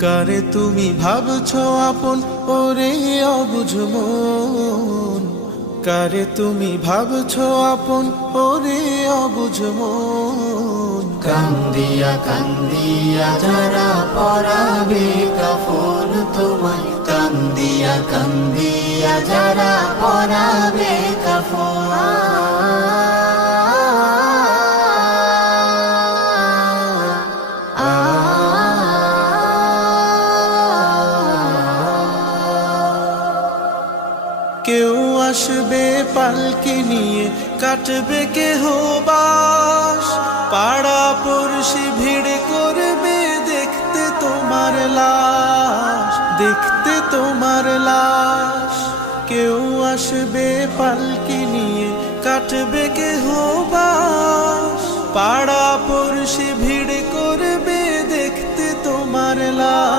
কারে তুমি ভাবছ আপন, ওরে অবুঝ মন। কারে তুমি ভাবছ আপন, ওরে অবুঝ মন। কান্দিয়া কান্দিয়া, যারা পরাবে কাফন তোমায়। কান্দিয়া কান্দিয়া, যারা পরাবে কাফন কেউ আসবে পালকে নিয়ে, কাটবে কেহ বাস। পাড়া পড়শি ভিড় করবে দেখতে তোমার লাশ, দেখতে তোমার লাশ। কেউ আসবে পালকে নিয়ে, কাটবে কেহ বাস। পাড়া পড়শি ভিড় করবে দেখতে তোমার লাশ।